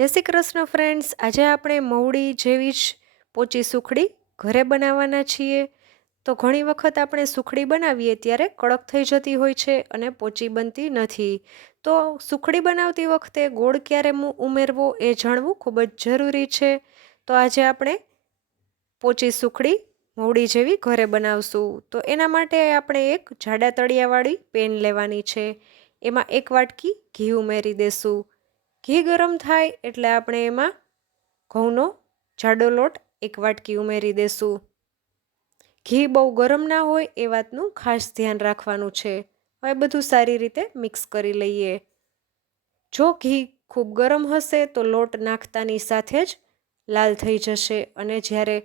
જય શ્રી કૃષ્ણ ફ્રેન્ડ્સ, આજે આપણે મવડી જેવી જ પોચી સુખડી ઘરે બનાવવાના છીએ. તો ઘણી વખત આપણે સુખડી બનાવીએ ત્યારે કડક થઈ જતી હોય છે અને પોચી બનતી નથી. તો સુખડી બનાવતી વખતે ગોળ ક્યારે ઉમેરવો એ જાણવું ખૂબ જ જરૂરી છે. તો આજે આપણે પોચી સુખડી મવડી જેવી ઘરે બનાવશું. તો એના માટે આપણે એક જાડા તળિયાવાળી પેન લેવાની છે. એમાં 1 વાટકી ઘી ઉમેરી દેશું. ઘી ગરમ થાય એટલે આપણે એમાં ઘઉંનો જાડો લોટ 1 વાટકી ઉમેરી દેશું. ઘી બહુ ગરમ ના હોય એ વાતનું ખાસ ધ્યાન રાખવાનું છે. હવે બધું સારી રીતે મિક્સ કરી લઈએ. જો ઘી ખૂબ ગરમ હશે તો લોટ નાખતાની સાથે જ લાલ થઈ જશે અને જ્યારે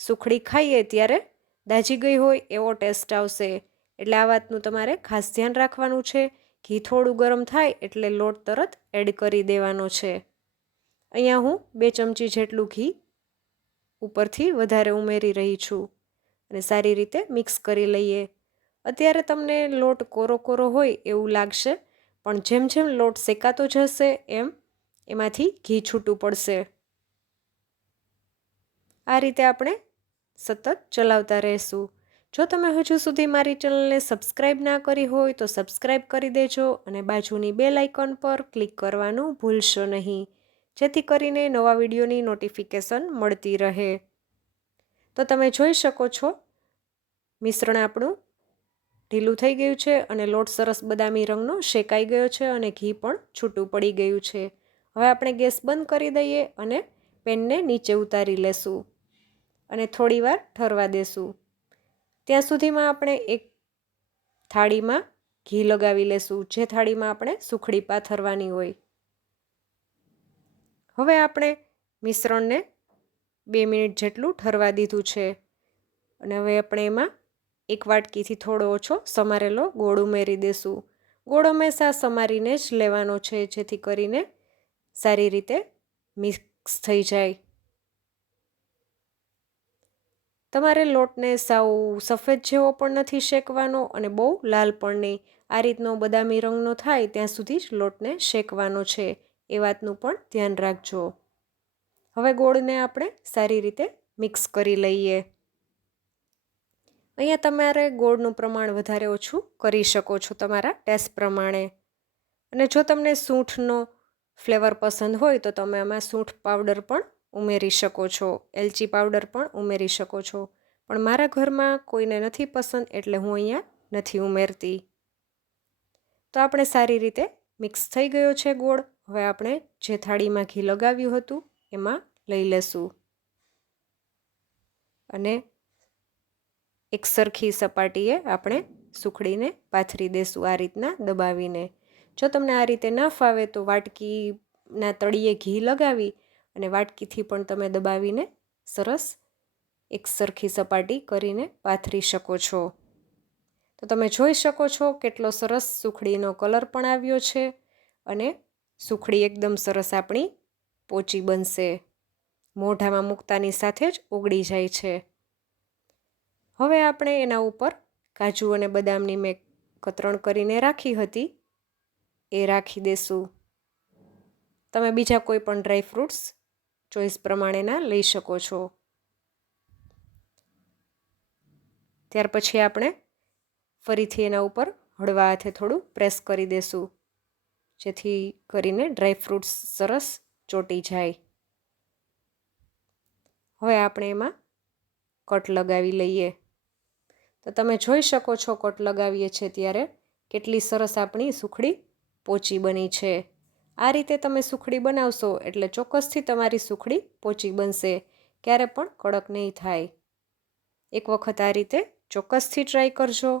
સુખડી ખાઈએ ત્યારે દાજી ગઈ હોય એવો ટેસ્ટ આવશે. એટલે આ વાતનું તમારે ખાસ ધ્યાન રાખવાનું છે. ઘી થોડું ગરમ થાય એટલે લોટ તરત એડ કરી દેવાનો છે. અહીંયા હું 2 ચમચી જેટલું ઘી ઉપરથી વધારે ઉમેરી રહી છું અને સારી રીતે મિક્સ કરી લઈએ. અત્યારે તમને લોટ કોરો કોરો હોય એવું લાગશે, પણ જેમ જેમ લોટ શેકાતો જશે એમ એમાંથી ઘી છૂટું પડશે. આ રીતે આપણે સતત ચલાવતા રહેશું. જો તમે હજુ સુધી મારી ચેનલને સબસ્ક્રાઈબ ના કરી હોય તો સબસ્ક્રાઈબ કરી દેજો અને બાજુની બેલ આઇકોન પર ક્લિક કરવાનું ભૂલશો નહીં, જેથી કરીને નવા વિડીયોની નોટિફિકેશન મળતી રહે. તો તમે જોઈ શકો છો મિશ્રણ આપણું ઢીલું થઈ ગયું છે અને લોટ સરસ બદામી રંગનો શેકાઈ ગયો છે અને ઘી પણ છૂટું પડી ગયું છે. હવે આપણે ગેસ બંધ કરી દઈએ અને પેનને નીચે ઉતારી લેશું અને થોડીવાર ઠરવા દેશું. ત્યાં સુધીમાં આપણે એક થાળીમાં ઘી લગાવી લેશું, જે થાળીમાં આપણે સુખડી પાથરવાની હોય. હવે આપણે મિશ્રણને 2 મિનિટ જેટલું ઠરવા દીધું છે અને હવે આપણે એમાં 1 વાટકીથી થોડો ઓછો સમારેલો ગોળ ઉમેરી દેશું. ગોળ હંમેશા સમારીને જ લેવાનો છે, જેથી કરીને સારી રીતે મિક્સ થઈ જાય. તમારે લોટને સાવ સફેદ જેવો પણ નથી શેકવાનો અને બહુ લાલ પણ નહીં. આ રીતનો બદામી રંગનો થાય ત્યાં સુધી જ લોટને શેકવાનો છે. એ વાતનું પણ ધ્યાન રાખજો. હવે ગોળને આપણે સારી રીતે મિક્સ કરી લઈએ. અહીંયા તમારે ગોળનું પ્રમાણ વધારે ઓછું કરી શકો છો તમારા ટેસ્ટ પ્રમાણે. અને જો તમને સૂંઠનો ફ્લેવર પસંદ હોય તો તમે આમાં સૂંઠ પાવડર પણ ઉમેરી શકો છો, એલચી પાવડર પણ ઉમેરી શકો છો. પણ મારા ઘરમાં કોઈને નથી પસંદ એટલે હું અહીંયા નથી ઉમેરતી. તો આપણે સારી રીતે મિક્સ થઈ ગયો છે ગોળ. હવે આપણે જે થાળીમાં ઘી લગાવ્યું હતું એમાં લઈ લેશું અને એક સરખી સપાટીએ આપણે સુખડીને પાથરી દેશું, આ રીતના દબાવીને. જો તમને આ રીતે ન ફાવે તો વાટકીના તળિયે ઘી લગાવી અને વાટકીથી પણ તમે દબાવીને સરસ એક સરખી સપાટી કરીને પાથરી શકો છો. તો તમે જોઈ શકો છો કેટલો સરસ સુખડીનો કલર પણ આવ્યો છે અને સુખડી એકદમ સરસ આપણી પોચી બનશે. મોઢામાં મૂકતાની સાથે જ ઓગળી જાય છે. હવે આપણે એના ઉપર કાજુ અને બદામની મેં કતરણ કરીને રાખી હતી એ રાખી દેશું. તમે બીજા કોઈ પણ ડ્રાય ફ્રૂટ્સ ચોઈસ પ્રમાણેના લઈ શકો છો. ત્યાર પછી આપણે ફરીથી એના ઉપર હળવા હાથે થોડું પ્રેસ કરી દેશું, જેથી કરીને ડ્રાય ફ્રૂટ્સ સરસ ચોંટી જાય. હવે આપણે એમાં કટ લગાવી લઈએ. તો તમે જોઈ શકો છો કટ લગાવીએ છીએ ત્યારે કેટલી સરસ આપણી સુખડી પોચી બની છે. આ રીતે તમે સુખડી બનાવશો એટલે ચોક્કસથી તમારી સુખડી પોચી બનશે, ક્યારે પણ કડક નહીં થાય. એક વખત આ રીતે ચોક્કસથી ટ્રાય કરજો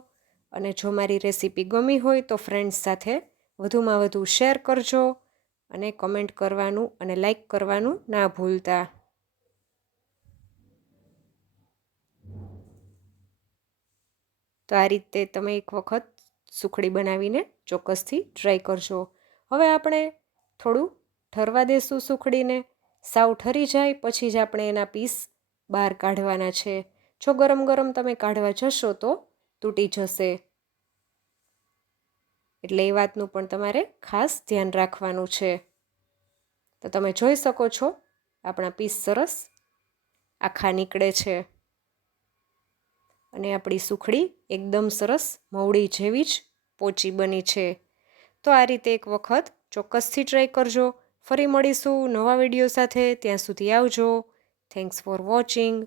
અને જો મારી રેસીપી ગમી હોય તો ફ્રેન્ડ્સ સાથે વધુમાં વધુ શેર કરજો અને કમેન્ટ કરવાનું અને લાઈક કરવાનું ના ભૂલતા. તો આ રીતે તમે એક વખત સુખડી બનાવીને ચોક્કસથી ટ્રાય કરજો. હવે આપણે થોડું ઠરવા દેશું સુખડીને. સાવ ઠરી જાય પછી જ આપણે એના પીસ બહાર કાઢવાના છે. જો ગરમ ગરમ તમે કાઢવા જશો તો તૂટી જશે, એટલે એ વાતનું પણ તમારે ખાસ ધ્યાન રાખવાનું છે. તો તમે જોઈ શકો છો આપણા પીસ સરસ આખા નીકળે છે અને આપણી સુખડી એકદમ સરસ મવડી જેવી જ પોચી બની છે. તો આ રીતે એક વખત ચોક્કસથી ટ્રાય કરજો. ફરી મળીશું નવા વિડીયો સાથે. ત્યાં સુધી આવજો. Thanks for watching.